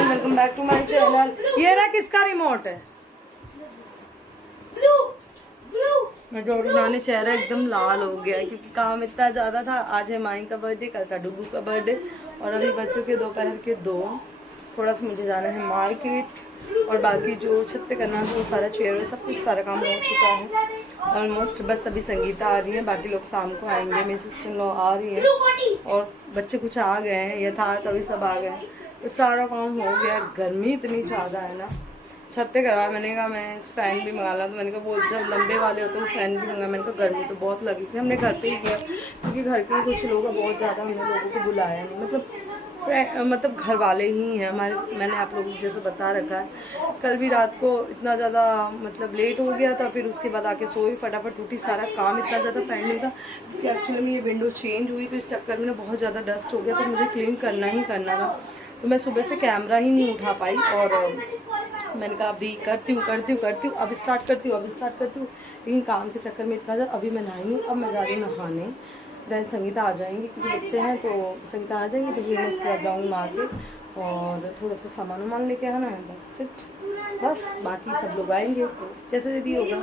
Everyone, welcome back to my channel. ये ना किसका रिमोट है? मैं जो उन्होंने चेहरा एकदम लाल हो गया क्योंकि काम इतना ज़्यादा था। आज है माई का बर्थडे, कल था डुगू का बर्थडे और अभी बच्चों के दोपहर के 2। थोड़ा सा मुझे जाना है मार्केट और बाकी जो छत पे करना था वो सारा चेयर सब कुछ सारा काम हो चुका है ऑलमोस्ट। बस अभी संगीता आ रही है, बाकी लोग शाम को आएंगे। मेरी सिस्टर लोग आ रही है और बच्चे कुछ आ गए हैं, यथार्थ अभी सब आ गए हैं, तो सारा काम हो गया। गर्मी इतनी ज़्यादा है ना, छत पे करवाया। मैंने कहा मैं फ़ैन भी मंगा ला, तो मैंने कहा वो जब लंबे वाले होते हैं वो फ़ैन भी मंगा। मैंने कहा गर्मी तो बहुत लगी थी, हमने घर पे ही किया क्योंकि घर के कुछ लोग बहुत ज़्यादा हमने लोगों को बुलाया नहीं, मतलब घर वाले ही हैं हमारे। मैंने आप लोगों को जैसे बता रखा है, कल भी रात को इतना ज़्यादा मतलब लेट हो गया था, फिर उसके बाद आके सोई, फटाफट उठी, सारा काम इतना ज़्यादा पेंडिंग था क्योंकि एक्चुअली में ये विंडो चेंज हुई तो इस चक्कर में ना बहुत ज़्यादा डस्ट हो गया, तो मुझे क्लीन करना ही करना था। तो मैं सुबह से कैमरा ही नहीं उठा पाई और मैंने कहा अभी करती हूँ, अब स्टार्ट करती हूँ। लेकिन काम के चक्कर में इतना ज़्यादा, अभी मैं नहाई हूँ, अब मैं जा रही हूँ नहाने। दैन संगीता आ जाएंगी क्योंकि बच्चे हैं, तो संगीता आ जाएंगी तो फिर मैं उसके बाद जाऊँगी मार्केट और थोड़ा सा सामान वामान लेके आना है, दैट्स इट। बस बाकी सब लोग आएंगे जैसे भी होगा।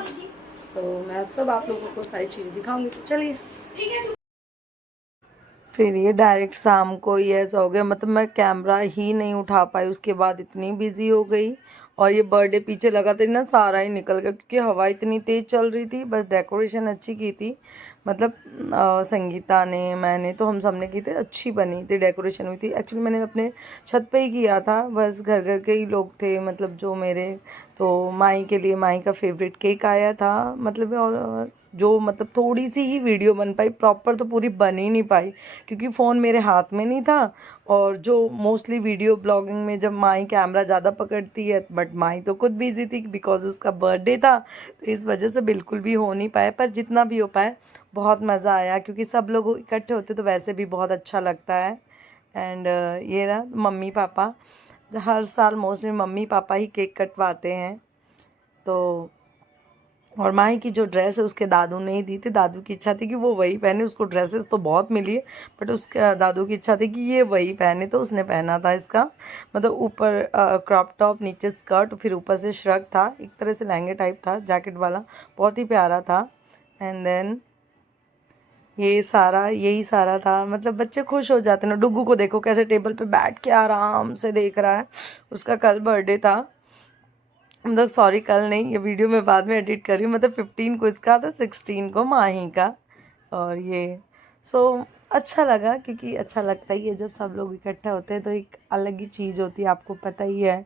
मैं सब आप लोगों को सारी चीज़ें दिखाऊंगी, तो चलिए। फिर ये डायरेक्ट शाम को ही ऐसा हो गया, मतलब मैं कैमरा ही नहीं उठा पाई, उसके बाद इतनी बिजी हो गई और ये बर्थडे पीछे लगा था ना, सारा ही निकल गया क्योंकि हवा इतनी तेज़ चल रही थी। बस डेकोरेशन अच्छी की थी, मतलब संगीता ने, मैंने तो हम सब ने की थी, अच्छी बनी थी, डेकोरेशन हुई थी। एक्चुअली मैंने अपने छत पे ही किया था, बस घर घर के ही लोग थे, मतलब जो मेरे, तो माई के लिए माई का फेवरेट केक आया था, मतलब और जो मतलब थोड़ी सी ही वीडियो बन पाई, प्रॉपर तो पूरी बन ही नहीं पाई क्योंकि फ़ोन मेरे हाथ में नहीं था। और जो मोस्टली वीडियो ब्लॉगिंग में जब माई कैमरा ज़्यादा पकड़ती है, बट माई तो खुद बिजी थी बिकॉज उसका बर्थडे था, तो इस वजह से बिल्कुल भी हो नहीं पाया। पर जितना भी हो पाए बहुत मज़ा आया क्योंकि सब लोग इकट्ठे होते तो वैसे भी बहुत अच्छा लगता है। एंड ये ना मम्मी पापा, हर साल मोस्टली मम्मी पापा ही केक कटवाते हैं। तो और माही की जो ड्रेस है उसके दादू ने ही दी थी, दादू की इच्छा थी कि वो वही पहने। उसको ड्रेसेस तो बहुत मिली है बट उसके दादू की इच्छा थी कि ये वही पहने, तो उसने पहना था इसका, मतलब ऊपर क्रॉप टॉप, नीचे स्कर्ट, फिर ऊपर से श्रग था, एक तरह से लहंगे टाइप था, जैकेट वाला, बहुत ही प्यारा था। एंड देन यही सारा था, मतलब बच्चे खुश हो जाते ना। डुग्गू को देखो कैसे टेबल पे बैठ के आराम से देख रहा है, उसका कल बर्थडे था, मतलब सॉरी कल नहीं, ये वीडियो मैं बाद में एडिट कर रही हूँ, मतलब 15 को इसका था, 16 को माही का। और ये अच्छा लगा क्योंकि अच्छा लगता ही है जब सब लोग इकट्ठे होते हैं, तो एक अलग ही चीज़ होती है, आपको पता ही है।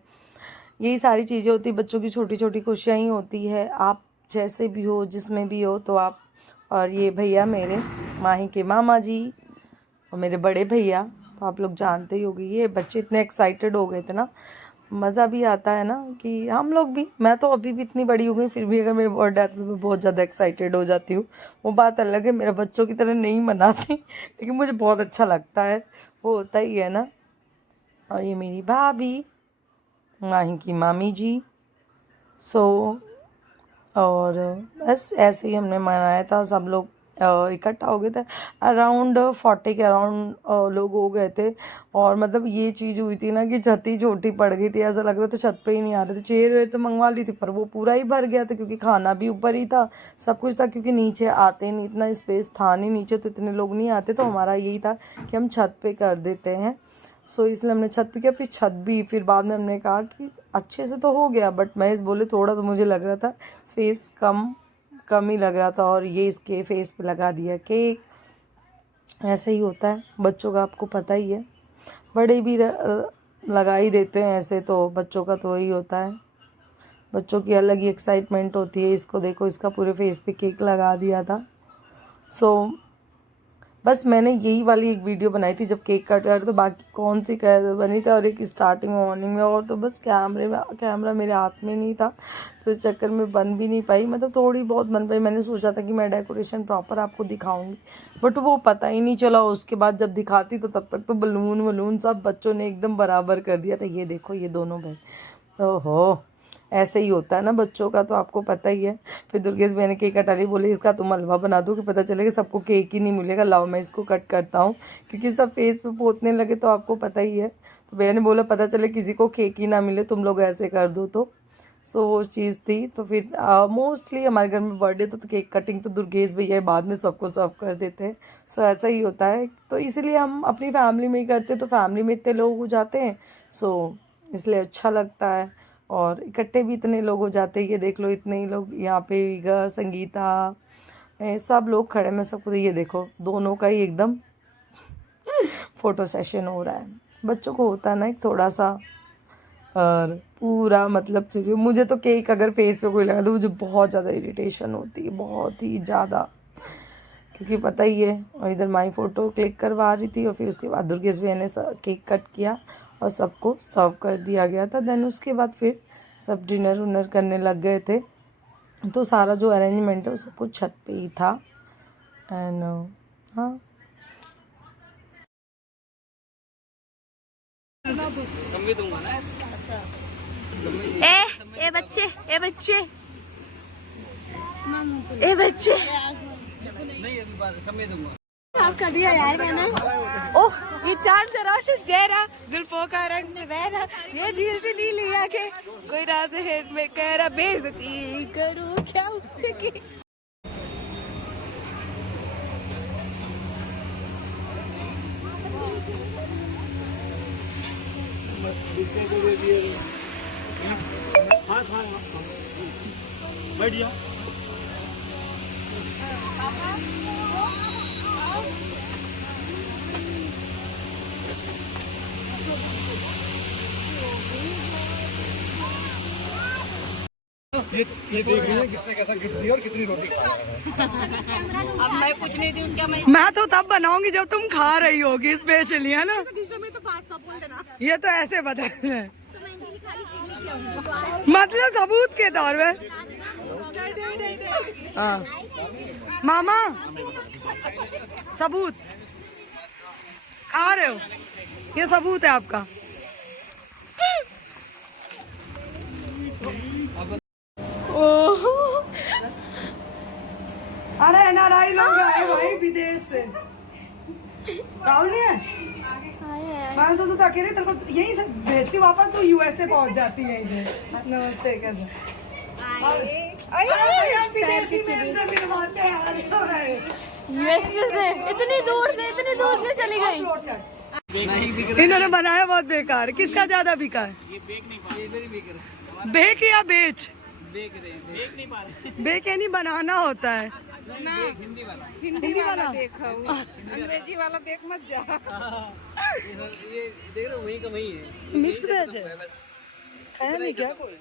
यही सारी चीज़ें होती, बच्चों की छोटी छोटी खुशियाँ ही होती है, आप जैसे भी हो, जिसमें भी हो, तो आप। और ये भैया मेरे माही के मामा जी और मेरे बड़े भैया, तो आप लोग जानते ही होंगे। ये बच्चे इतने एक्साइटेड हो गए थे ना, मज़ा भी आता है ना कि हम लोग भी, मैं तो अभी भी इतनी बड़ी हो गई फिर भी अगर मेरे बर्थडे आता है तो मैं बहुत ज़्यादा एक्साइटेड हो जाती हूँ। वो बात अलग है, मेरे बच्चों की तरह नहीं मनाती लेकिन मुझे बहुत अच्छा लगता है, वो होता ही है ना। और ये मेरी भाभी, माही की मामी जी। सो और बस ऐसे ही हमने मनाया था, सब लोग इकट्ठा हो गए थे, अराउंड 40 के अराउंड लोग हो गए थे। और मतलब ये चीज़ हुई थी ना कि छत ही छोटी पड़ गई थी, ऐसा लग रहा था छत पे ही नहीं आ रहे थे। चेयर वेयर तो मंगवा ली थी पर वो पूरा ही भर गया था क्योंकि खाना भी ऊपर ही था, सब कुछ था, क्योंकि नीचे आते नहीं, इतना स्पेस था नहीं नीचे, तो इतने लोग नहीं आते, तो हमारा यही था कि हम छत पे कर देते हैं। इसलिए हमने छत पे किया, फिर छत भी, फिर बाद में हमने कहा कि अच्छे से तो हो गया, बट महेश बोले थोड़ा सा मुझे लग रहा था फेस कम कम ही लग रहा था, और ये इसके फेस पे लगा दिया केक। ऐसे ही होता है बच्चों का, आपको पता ही है, बड़े भी लगा ही देते हैं ऐसे, तो बच्चों का तो वही होता है, बच्चों की अलग ही एक्साइटमेंट होती है। इसको देखो, इसका पूरे फेस पे केक लगा दिया था। बस मैंने यही वाली एक वीडियो बनाई थी जब केक कट रहा था, तो बाकी कौन सी बनी थी, और एक स्टार्टिंग मॉर्निंग में, और तो बस कैमरा मेरे हाथ में नहीं था, तो इस चक्कर में बन भी नहीं पाई, मतलब थोड़ी बहुत बन पाई। मैंने सोचा था कि मैं डेकोरेशन प्रॉपर आपको दिखाऊंगी बट वो पता ही नहीं चला। उसके बाद जब दिखाती तो तब तक तो बलून वलून सब बच्चों ने एकदम बराबर कर दिया था। ये देखो, ये दोनों बहन, ओहो, ऐसे ही होता है ना बच्चों का, तो आपको पता ही है। फिर दुर्गेश मैंने केक कटा ली, बोले इसका तुम हलवा बना दो कि पता चलेगा सबको केक ही नहीं मिलेगा, लाओ मैं इसको कट करता हूँ, क्योंकि सब फेस पे पोतने लगे, तो आपको पता ही है। तो भैया ने बोला पता चले किसी को केक ही ना मिले, तुम लोग ऐसे कर दो। तो सो वो चीज़ थी। तो फिर मोस्टली हमारे घर में बर्थडे तो केक कटिंग तो दुर्गेश भैया बाद में सबको सर्व कर देते हैं। सो ऐसा ही होता है, तो इसीलिए हम अपनी फैमिली में ही करते, तो फैमिली में इतने लोग हो जाते हैं, सो इसलिए अच्छा लगता है। और इकट्ठे भी इतने लोग हो जाते हैं, ये देख लो इतने ही लोग यहाँ पे, विगा, संगीता, सब लोग खड़े, मैं सबको ये देखो दोनों का ही एकदम फ़ोटो सेशन हो रहा है। बच्चों को होता है ना एक थोड़ा सा, और पूरा मतलब चलिए, मुझे तो केक अगर फेस पे कोई लगा तो मुझे बहुत ज़्यादा इरिटेशन होती है, बहुत ही ज़्यादा, क्योंकि पता ही है। और इधर माई फ़ोटो क्लिक करवा रही थी, और फिर उसके बाद दुर्गेश भैया ने केक कट किया और सबको सर्व कर दिया गया था। देन उसके बाद फिर सब डिनर उनर करने लग गए थे। तो सारा जो अरेंजमेंट है वो सब कुछ छत पे ही था। एंड हाँ, ए बच्चे, ए बच्चे, ए बच्चे, आपका दिया यार मैंने। ओह, ये चांद से रोशन चेहरा, जुल्फों का रंग सुनहरा, ये झील से नीली आंखें, कोई राज हेड में कह रहा, बेइज्जती करूं क्या उससे की। बढ़िया। ये देख रही है किसने कैसा गिफ्ट दिया और कितनी रोटी खा रहा है। अब मैं कुछ नहीं दूं क्या? मैं तो तब बनाऊंगी जब तुम खा रही होगी स्पेशली, है ना। ये तो ऐसे बदल है, मतलब सबूत के तौर पे। हाँ मामा, सबूत खा रहे हो, ये सबूत है आपका। अरे एनआरआई लोग आए भाई विदेश से। राहुल नहीं है? मैं सोचा था अकेले तेरे को यहीं से भेजती वापस, तो यूएसए पहुंच जाती है यहीं से। नमस्ते, कैसे? विदेशी मैम से मिलवाते हैं। यूएसए से इतनी दूर क्यों चली गई? इन्होंने बनाया बहुत बेकार। किसका ज्यादा बिका है? ये बेक नहीं पा रहे। बेक या बेच? बेक नहीं पा रहे। बेक यानी बनाना होता है ना, हिंदी वाला बेक है, अंग्रेजी वाला बेक मत जा। ये देख रहे हो, वही का वही है, मिक्स वेज है। खाया नहीं क्या कोई?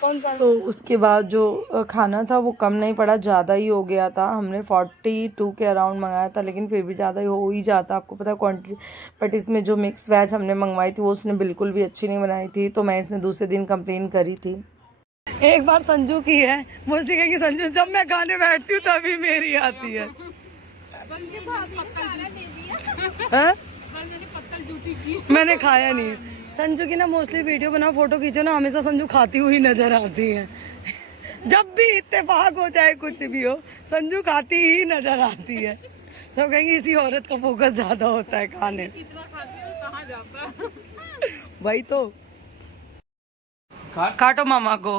कौन? तो उसके बाद जो खाना था वो कम नहीं पड़ा, ज़्यादा ही हो गया था। हमने 42 के अराउंड मंगाया था, लेकिन फिर भी ज़्यादा ही हो ही जाता, आपको पता है क्वान्टिटी। बट इसमें जो मिक्स वेज हमने मंगवाई थी वो उसने बिल्कुल भी अच्छी नहीं बनाई थी, तो मैं इसने दूसरे दिन कंप्लेन करी थी। एक बार संजू की है, मुझे कहेगी संजू जब मैं खाने बैठती हूँ तभी मेरी आती है। मैंने खाया नहीं। संजू की ना मोस्टली वीडियो बनाओ, फोटो खींचो ना, हमेशा संजू खाती हुई नजर आती है। जब भी इत्तेफाक हो चाहे कुछ भी हो, संजू खाती ही नजर आती है। सब कहेंगे इसी औरत का फोकस ज्यादा होता है खाने। वही तो। काटो मामा को।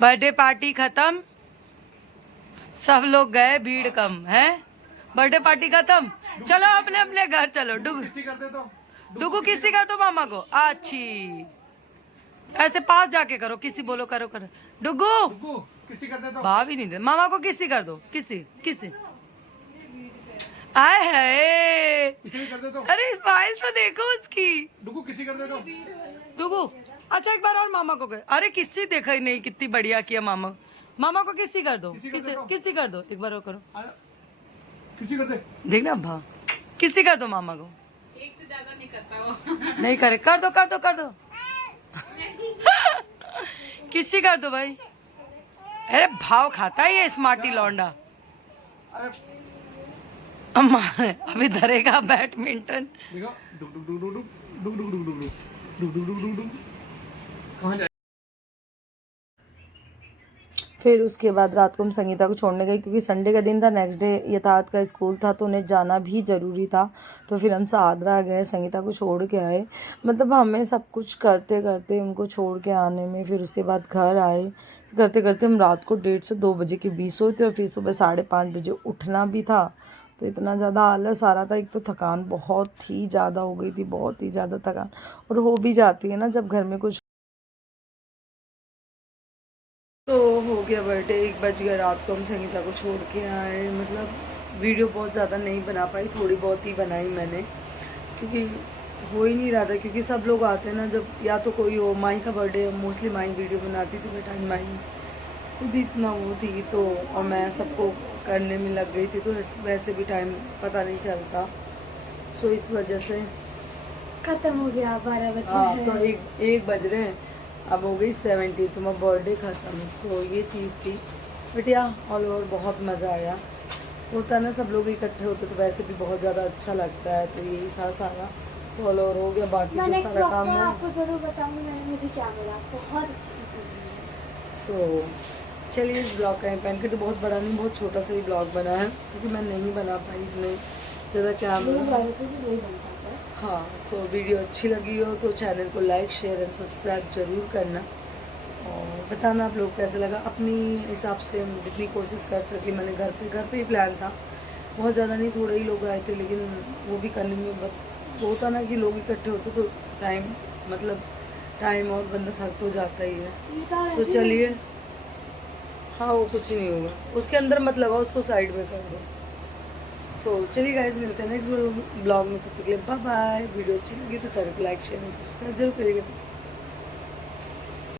बर्थडे पार्टी खत्म, सब लोग गए, भीड़ कम है। बर्थडे पार्टी खत्म, चलो अपने अपने घर चलो। डुगू किसी कर दो मामा को। अच्छी, ऐसे पास जाके करो, किसी बोलो, करो करो। डुगू किसी कर दे तो। भाव ही नहीं दे, मामा को किसी कर दो, किसी। आए है, कर दे तो। अरे स्माइल तो देखो उसकी। डुगू किसी कर दे तो। डुगू अच्छा, एक बार और मामा को गए। अरे किसी देखा ही नहीं, कितनी बढ़िया किया मामा। मामा को किसी कर दो, किसी कर दो, एक बार और करो। किसी कर दे। देखना भा, किसी कर दो मामा को। एक से ज्यादा नहीं करता वो। नहीं करे, कर दो किसी कर दो भाई। अरे भाव खाता है ये स्मार्टी लौंडा। अम्मा अभी धरेगा बैडमिंटन। फिर उसके बाद रात को हम संगीता को छोड़ने गए क्योंकि संडे का दिन था, नेक्स्ट डे यथार्थ का स्कूल था तो उन्हें जाना भी ज़रूरी था। तो फिर हम सादरा गए, संगीता को छोड़ के आए। मतलब हमें सब कुछ करते करते उनको छोड़ के आने में, फिर उसके बाद घर आए, करते करते हम रात को 1:30 से 2 बजे के बीच सोए थे और फिर सुबह 5:30 बजे उठना भी था। तो इतना ज़्यादा आलस आ रहा था, एक तो थकान बहुत ही ज़्यादा हो गई थी, बहुत ही ज़्यादा थकान, और हो भी जाती है ना जब घर में कुछ। तो हो गया बर्थडे, 1 बज गया रात को, हम संगीता को छोड़ के आए। मतलब वीडियो बहुत ज़्यादा नहीं बना पाई, थोड़ी बहुत ही बनाई मैंने, क्योंकि हो ही नहीं रहा था। क्योंकि सब लोग आते हैं ना, जब या तो कोई हो, माई का बर्थडे, मोस्टली माई वीडियो बनाती थी, बट आज माई खुद इतना वो थी तो, और मैं सबको करने में लग गई थी, तो वैसे भी टाइम पता नहीं चलता। सो इस वजह से खत्म हो गया 12 बजे। हाँ, तो एक बज रहे हैं, अब हो गई 70, तो मैं बर्थडे ख़त्म। सो ये चीज़ थी, बट या ऑल ओवर बहुत मज़ा आया। होता ना, सब लोग इकट्ठे होते तो वैसे भी बहुत ज़्यादा अच्छा लगता है। तो यही था सारा, सो ऑल ओवर हो गया। बाकी जो सारा काम है आपको ज़रूर बताऊंगी मैंने मुझे क्या मिला, बहुत अच्छी चीज़। सो चलिए, इस ब्लॉग का पेन करके बहुत बड़ा नहीं, बहुत छोटा सा ही ब्लॉग बना है, क्योंकि मैं नहीं बना पाई इतने ज़्यादा कैमरा। हाँ, सो वीडियो अच्छी लगी हो तो चैनल को लाइक, शेयर एंड सब्सक्राइब ज़रूर करना, और बताना आप लोग कैसा लगा। अपनी हिसाब से जितनी कोशिश कर सकी मैंने, घर पे ही प्लान था, बहुत ज़्यादा नहीं, थोड़े ही लोग आए थे, लेकिन वो भी करने में वो होता ना कि लोग इकट्ठे होते तो टाइम और बंदा थक तो जाता ही है। सो चलिए, हाँ वो कुछ नहीं होगा, उसके अंदर मत लगाओ, उसको साइड में कर दो। सो चलिए गाइस, मिलते हैं नेक्स्ट ब्लॉग में, तब तक के लिए बाय बाय। वीडियो अच्छी लगी तो चैनल को लाइक, शेयर एंड सब्सक्राइब जरूर करिएगा।